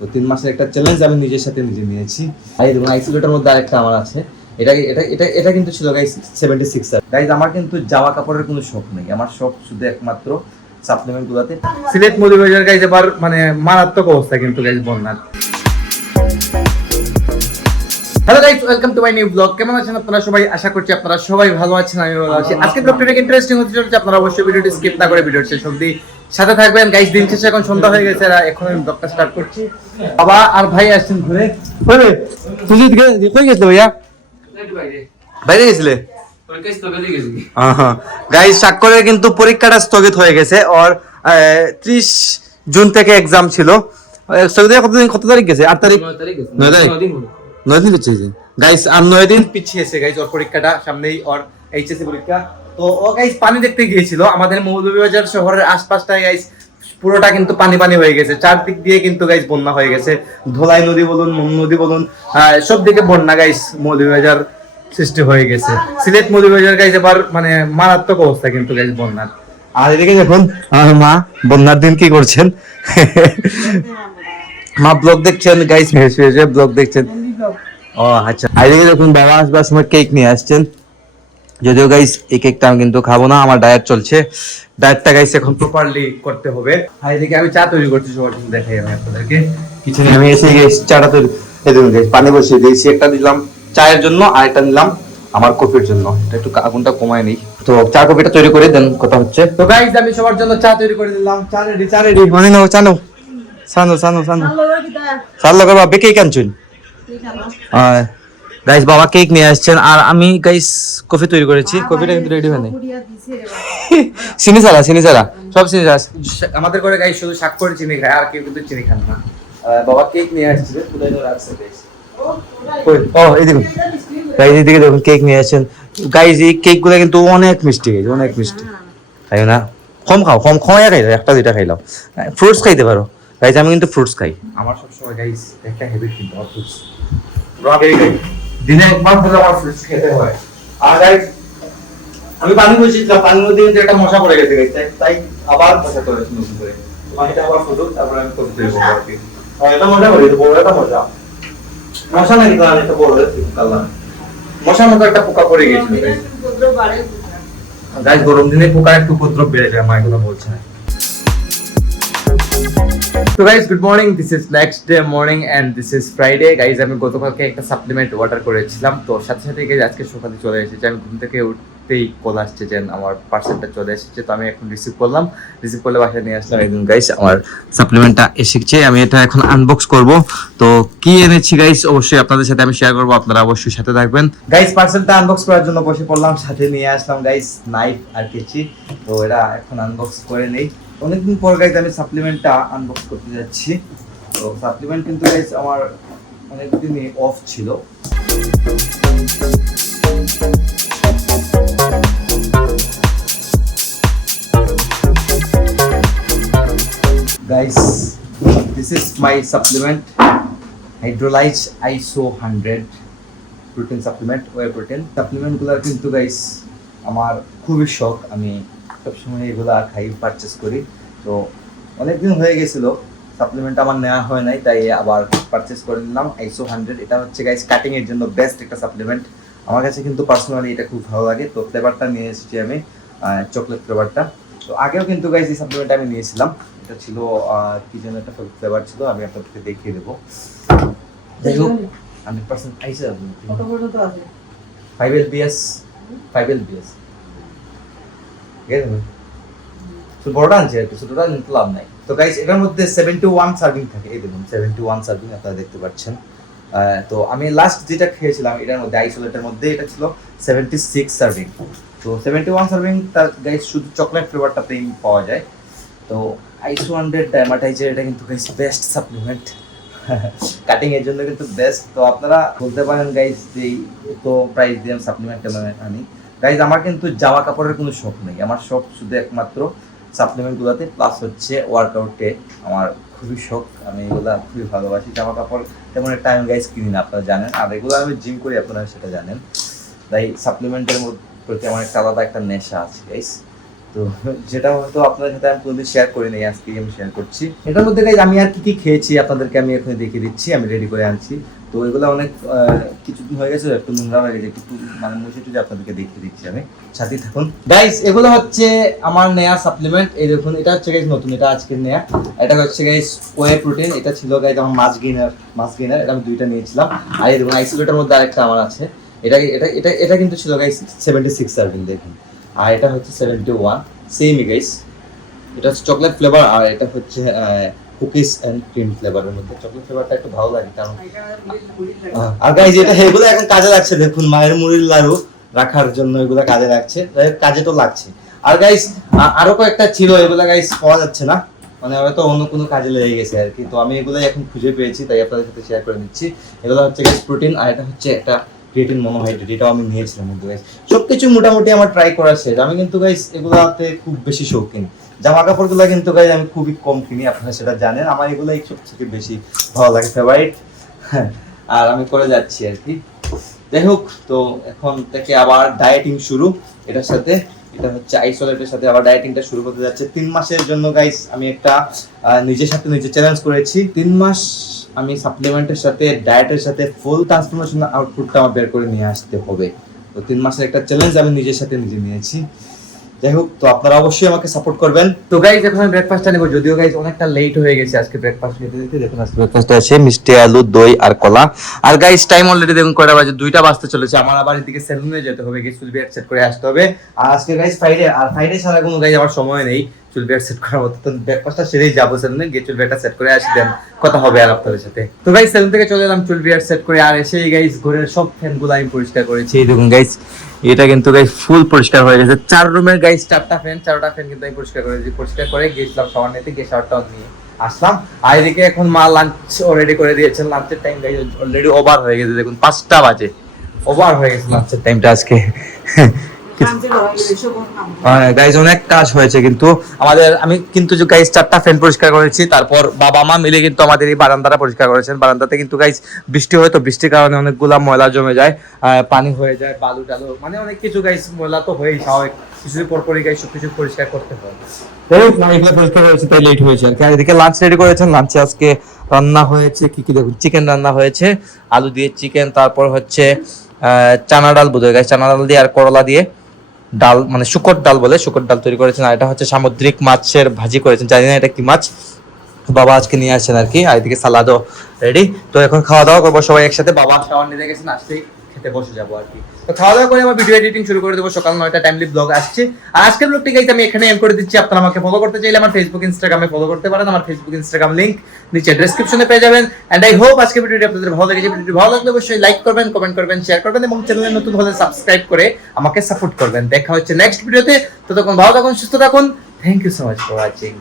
তো তিন মাসের একটা চ্যালেঞ্জ আমি নিজের সাথে নিজে নিয়েছি। আর এই দেখুন আইসোলেটার মধ্যে আরেকটা আমার আছে। এটা এটা এটা এটা কিন্তু ছিল গাইস সেভেন্টি সিক্স গাইজ আমার কিন্তু জামা কাপড়ের কোনো শখ নেই। আমার শখ শুধু একমাত্র সাপ্লিমেন্ট গুলাতে। সিলেট মধুবাজার গাইজ এবার মানে মারাত্মক অবস্থা কিন্তু গাইজ বন্যার। Hello guys welcome to my new blog কেমন আছেন আপনারা সবাই? আশা করছি আপনারা সবাই ভালো আছেন আমি ভালো আছি। আজকে ব্লগটা অনেক ইন্টারেস্টিং হতে চলেছে। আপনারা অবশ্যই ভিডিওটি স্কিপ না করে ভিডিওর শেষ অবধি সাথে থাকবেন গাইস দিন শেষে এখন সন্ধ্যা হয়ে গেছে আর এখন আমি ব্লগটা স্টার্ট করছি। বাবা আর ভাই আসছেন ঘুরে। ওরে তুই কই গেছিলে ভাইয়া? বাইরে গেছিলে? গাইজ স্বাক্ষরের কিন্তু পরীক্ষাটা স্থগিত হয়ে গেছে ওর ত্রিশ জুন থেকে এক্সাম ছিল। স্থগিত কতদিন কত তারিখ গেছে? আট তারিখ? নয় তারিখ নয় দিন হচ্ছে গাইস আর নয় দিন পিছিয়েছে গাইজ ওর পরীক্ষাটা সামনেই ওর এইচএসসি পরীক্ষা। তো ও গাইস পানি দেখতে গিয়েছিল আমাদের মৌলভীবাজার শহরের আশপাশটায় গাইজ পুরোটা কিন্তু পানি পানি হয়ে গেছে। চারদিক দিয়ে কিন্তু গাইজ বন্যা হয়ে গেছে। ধোলাই নদী বলুন মন নদী বলুন সব দিকে বন্যা গাইজ মৌলভীবাজার সৃষ্টি হয়ে গেছে। সিলেট মৌলভীবাজার গাইজ এবার মানে মারাত্মক অবস্থা কিন্তু গাইস বন্যার। আর এদিকে দেখুন আমার মা বন্যার দিন কি করছেন? মা ব্লগ দেখছেন গাইস শুয়ে ব্লগ দেখছেন। ও আচ্ছা। আর এদিকে দেখুন বাবা আসবার সময় কেক নিয়ে আসছেন। যদিও গাইস এই কেকটা আমি কিন্তু খাব না আমার ডায়েট চলছে। ডায়েটটা গাইস এখন প্রপারলি করতে হবে। আর এদিকে আমি চা তৈরি করছি সবার জন্য দেখাই আমি আপনাদেরকে। কিছু নেই আমি এসে গাইস চাটা তৈরি এই দেখুন গাইস পানি বসিয়ে দিয়েছি একটা দিলাম চায়ের জন্য আর একটা নিলাম আমার কফির জন্য। এটা একটু আগুনটা কমায় নেই। তো চা কফিটা তৈরি করে দেন কথা হচ্ছে। তো গাইজ আমি সবার জন্য চা তৈরি করে দিলাম। চা রেডি চা রেডি মানে নাও। চানো সানো সানো সানো সাল্লা করবা বেকে কাঞ্চুন গাইস বাবা কেক নিয়ে আসছেন আর আমি গাইস কফি তৈরি করেছি। কফিটা কিন্তু রেডি হয়নি। চিনি ছাড়া চিনি ছাড়া সব চিনি ছাড়া আমাদের ঘরে গাই শুধু শাক করে চিনি খায় আর কেউ কিন্তু চিনি খান না। বাবা কেক নিয়ে আসছে তুলে ধরে রাখছে গাইস ও এই দেখুন। গাইস এদিকে দেখুন কেক নিয়ে আসছেন। গাইস এই কেকগুলো কিন্তু অনেক মিষ্টি গাইস অনেক মিষ্টি। তাই না? কম খাও কম খাওয়া খাই একটা দুইটা খাইলাম। ফ্রুটস খাইতে পারো। গাইস আমি কিন্তু ফ্রুটস খাই। আমার সবসময় গাইস একটা হ্যাবিট কিন্তু দিনে একবার হলে আমার ফ্রুটস খেতে হয়। আর গাইস আমি পানি বসিয়েছিলাম পানির মধ্যে কিন্তু একটা মশা পড়ে গেছে guys, তাই আবার বসাতে হয়েছে নতুন করে। পানিটা আবার ফুটুক তারপরে আমি তৈরি করব আর কি। এটা মজা করি বড় একটা মজা। মশা নাকি কারণ এটা বড় কালার মশার মতো একটা পোকা পড়ে গিয়েছিল গাইস গরম দিনে পোকার একটু উপদ্রব বেড়ে যায় মা এগুলো বলছে না। তো guys good morning this is next day morning and this is Friday guys আমি গতকালকে একটা সাপ্লিমেন্ট অর্ডার করেছিলাম। তো সাথে সাথে গাইজ আজকে সকালে চলে এসেছে। আমি ঘুম থেকে উঠতেই কল আসছে যে আমার পার্সেলটা চলে এসেছে তো আমি এখন রিসিভ করলাম রিসিভ করলে বাসায় নিয়ে আসলাম। একদম গাইস আমার সাপ্লিমেন্টটা এসেছে আমি এটা এখন আনবক্স করব। তো কি এনেছি গাইস অবশ্যই আপনাদের সাথে আমি শেয়ার করব আপনারা অবশ্যই সাথে থাকবেন। গাইস পার্সেলটা আনবক্স করার জন্য বসে পড়লাম সাথে নিয়ে আসলাম গাইস নাইফ আর কেচি। তো এরা এখন আনবক্স করে নেই। অনেকদিন পর গাইস আমি সাপ্লিমেন্টটা আনবক্স করতে যাচ্ছি। তো সাপ্লিমেন্ট কিন্তু গাইস আমার অনেকদিনই অফ ছিল। Guys, this is my supplement. Hydrolyze iso 100 protein supplement whey protein সাপ্লিমেন্টগুলো কিন্তু গাইস আমার খুবই শখ। আমি সবসময় এগুলা খাই পারচেস করি। তো অনেকদিন হয়ে গেছিল সাপ্লিমেন্ট আমার নেওয়া হয় নাই, তাই আবার পারচেস করে নিলাম আইসো হান্ড্রেড এটা হচ্ছে গাইস কাটিং এর জন্য বেস্ট একটা সাপ্লিমেন্ট আমার কাছে কিন্তু পার্সোনালি এটা খুব ভালো লাগে। তো ফ্লেভারটা নিয়ে এসেছি আমি চকলেট ফ্লেভারটা তো আগেও কিন্তু গাইস এই সাপ্লিমেন্ট আমি নিয়েছিলাম। এটা ছিল কি যেন একটা ফ্লেভার ছিল আমি আপনাদেরকে দেখিয়ে দেবো। যাই হোক হান্ড্রেড পার্সেন্ট আইসে five L BS five L BS ঠিক আছে? তো বড়টা আনছি আর কি ছোটটা নিতে লাভ নাই। তো গাইস এটার মধ্যে সেভেন্টি ওয়ান সার্ভিং থাকে। এই দেখুন সেভেন্টি ওয়ান সার্ভিং আপনারা দেখতে পাচ্ছেন। তো আমি লাস্ট যেটা খেয়েছিলাম এটার মধ্যে আইসোলেটের মধ্যে এটা ছিল সেভেন্টি সিক্স সার্ভিং তো সেভেন্টি ওয়ান সার্ভিং তার গাইস শুধু চকলেট ফ্লেভারটাতেই পাওয়া যায়। তো আইসো হান্ড্রেড ডায়মাটাইজার এটা কিন্তু গাইস বেস্ট সাপ্লিমেন্ট কাটিং এর জন্য কিন্তু বেস্ট তো আপনারা বলতে পারেন গাইস যে তো প্রাইস দিয়ে সাপ্লিমেন্ট আনি? গাইজ আমার কিন্তু জামা কাপড়ের কোনো শখ নেই। আমার শখ শুধু একমাত্র সাপ্লিমেন্টগুলোতে প্লাস হচ্ছে ওয়ার্কআউটে আমার খুবই শখ। আমি এগুলা খুবই ভালোবাসি। জামা কাপড় তেমন একটা আমি গাইজ কিনি না আপনারা জানেন। আর এগুলো আমি জিম করি, আপনারা সেটা জানেন। তাই সাপ্লিমেন্টের প্রতি আমার একটা আলাদা একটা নেশা আছে গাইস তো যেটা হয়তো আপনাদের সাথে আমি কোনোদিন শেয়ার করি নাই আজকে আমি শেয়ার করছি। এটার মধ্যে গাইজ আমি আর কি কি খেয়েছি আপনাদেরকে আমি এখানে দেখিয়ে দিচ্ছি, আমি রেডি করে আনছি। তো এগুলো অনেক কিছুদিন হয়ে গেছে, একটু নোংরা হয়ে গেছে, একটু মানে মুছে টুছে আপনাদেরকে দেখিয়ে দিচ্ছি আমি। সাথেই থাকুন। গাইজ এগুলো হচ্ছে আমার নেয়া সাপ্লিমেন্ট এই দেখুন, এটা হচ্ছে গাইজ নতুন, এটা আজকের নেয়া। এটা হচ্ছে গাইজ ওয়ে প্রোটিন এটা ছিল গাইজ আমার মাছ গেইনার মাছ গেইনার এটা আমি দুইটা নিয়েছিলাম। আর এই দেখুন আইসোলেটের মধ্যে আরেকটা আমার আছে। এটা এটা এটা এটা কিন্তু ছিল গাইজ সেভেন্টি সিক্স সার্ভিং দেখুন। আর এটা হচ্ছে সেভেন্টি ওয়ান সেমই গাইস এটা হচ্ছে চকলেট ফ্লেভার আর এটা হচ্ছে কুকিজ অ্যান্ড ক্রিম ফ্লেভারের মধ্যে। চকলেট ফ্লেভারটা একটু ভালো লাগে কারণ আর গাইজ এটা এগুলো এখন কাজে লাগছে। দেখুন মায়ের মুড়ির লাড়ু রাখার জন্য এগুলো কাজে লাগছে। কাজে তো লাগছে। আর গাইস আরও কয়েকটা ছিল এগুলো গাইস পাওয়া যাচ্ছে না। মানে হয়তো অন্য কোনো কাজে লেগে গেছে আর কি। তো আমি এগুলোই এখন খুঁজে পেয়েছি তাই আপনাদের সাথে শেয়ার করে নিচ্ছি। এগুলো হচ্ছে প্রোটিন আর এটা হচ্ছে একটা ক্রিয়েটিন মনোহাইড্রেট এটাও আমি নিয়েছিলাম কিন্তু গাইস সবকিছু মোটামুটি আমার ট্রাই করা শেষ। আমি কিন্তু গাইস এগুলাতে খুব বেশি শৌখিন। জামা কাপড়গুলো কিন্তু গাইস আমি খুবই কম কিনি, আপনারা সেটা জানেন। আমার এগুলাই সব থেকে বেশি ভালো লাগে ফেভারিট আর আমি করে যাচ্ছি আর কি। যাই হোক, তো এখন থেকে আবার ডায়েটিং শুরু। এটার সাথে, এটা হচ্ছে আইসোলেটের সাথে আবার ডায়েটিংটা শুরু করতে যাচ্ছে। তিন মাসের জন্য গাইস আমি একটা নিজের সাথে নিজে চ্যালেঞ্জ করেছি। তিন মাস আমি সাপ্লিমেন্টের সাথে ডায়েটের সাথে ফুল ট্রান্সফরমেশন আউটপুটটা আমার বের করে নিয়ে আসতে হবে। তো তিন মাসের একটা চ্যালেঞ্জ আমি নিজের সাথে নিজে নিয়েছি। যাই হোক, তো আপনারা অবশ্যই আমাকে সাপোর্ট করবেন। তো গাইজ এখন আমি ব্রেকফাস্টটা নেব। যদিও গাইজ অনেকটা লেট হয়ে গেছে আজকে ব্রেকফাস্ট খেতে খেতে দেখুন, আজকে ব্রেকফাস্ট আছে, মিষ্টি, আলু, দই আর কলা। আর গাইজ টাইম অলরেডি দেখুন কয়টা বাজে? দুইটা বাজতে চলেছে। আমার আবার এদিকে সেলুনে যেতে হবে গিয়ে চুল বিয়ার সেট করে আসতে হবে। আর আজকে গাইস ফ্রাইডে আর ফ্রাইডে ছাড়া কোনো কোনো গাইজ আমার সময় নেই। চুল বিয়ার সেট করার মতো। তো সেরেই যাব সেলুনে গিয়ে চুল সেট করে আসি দেন কথা হবে আর আপনাদের সাথে। তো গাইজ সেলুন থেকে চলে এলাম চুল বিয়ার সেট করে, আর এসে গাইজ ঘরের সব ফ্যানগুলো আমি পরিষ্কার করেছি। এই দেখুন এটা কিন্তু ফুল পরিষ্কার হয়ে গেছে। চার রুমের গাইজ চারটা ফ্যান চারটা ফ্যান কিন্তু আমি পরিষ্কার করেছি। পরিষ্কার করে গেছিলাম শাওয়ার নিতে, গিয়ে শাওয়ারটা নিয়ে আসলাম। আর এদিকে এখন মা লাঞ্চ অলরেডি করে দিয়েছেন। লাঞ্চের টাইম গাইজ অলরেডি ওভার হয়ে গেছে। দেখুন, পাঁচটা বাজে। ওভার হয়ে গেছে লাঞ্চের টাইমটা আজকে। গাইজ অনেক কাজ হয়েছে কিন্তু আমাদের আমি কিন্তু গাইজ চারটা ফ্যান পরিষ্কার করেছি তারপর বাবা মা মিলে কিন্তু আমাদের এই বারান্দাটা পরিষ্কার করেছেন। বারান্দাতে কিন্তু গাইজ বৃষ্টি হয় তো বৃষ্টির কারণে অনেকগুলা ময়লা জমে যায় পানি হয়ে যায় বালু টালু মানে অনেক কিছু গাইজ ময়লা তো হয়েই স্বাভাবিক। কিছুদিন পর পরই গাইজ সবকিছু পরিষ্কার করতে হয়। পরিষ্কার করেছি তাই লেট হয়েছে আর এদিকে লাঞ্চ রেডি করেছেন লাঞ্চে আজকে রান্না হয়েছে কি কি দেখুন চিকেন রান্না হয়েছে আলু দিয়ে চিকেন তারপর হচ্ছে চানা ডাল বোধ হয় চানা ডাল দিয়ে আর করলা দিয়ে। ডাল মানে শুকর ডাল বলে, শুকর ডাল তৈরি করেছেন। আর এটা হচ্ছে সামুদ্রিক মাছের ভাজি করেছেন। জানি না এটা কি মাছ। বাবা আজকে নিয়ে আসছেন আর কি। আর এদিকে সালাদও রেডি তো এখন খাওয়া দাওয়া করব সবাই একসাথে। বাবা খাওয়ার নিয়ে গেছেন, আসতেই খেতে বসে যাব আর কি। তো খাওয়া দাওয়া করে আমার ভিডিও এডিটিং শুরু করে দেবো। সকাল নয়টা টাইমলি ব্লগ আসছে। আজকের ব্লগটি গাইতে আমি এখানে এন্ড করে দিচ্ছি। আপনারা আমাকে ফলো করতে চাইলে আমার ফেসবুক ইনস্টাগ্রামে ফলো করতে পারেন। আমার ফেসবুক ইনস্টাগ্রাম লিংক নিচে ডেসক্রিপশনে পেয়ে যাবেন। এন্ড আই হোপ আজকে ভিডিওটি আপনাদের ভালো লেগেছে। ভিডিওটি ভালো লাগলে অবশ্যই লাইক করবেন কমেন্ট করবেন শেয়ার করবেন এবং চ্যানেলে নতুন হলে সাবস্ক্রাইব করে আমাকে সাপোর্ট করবেন। দেখা হচ্ছে নেক্সট ভিডিওতে ততক্ষণ ভালো থাকুন, সুস্থ থাকুন। Thank you so much for watching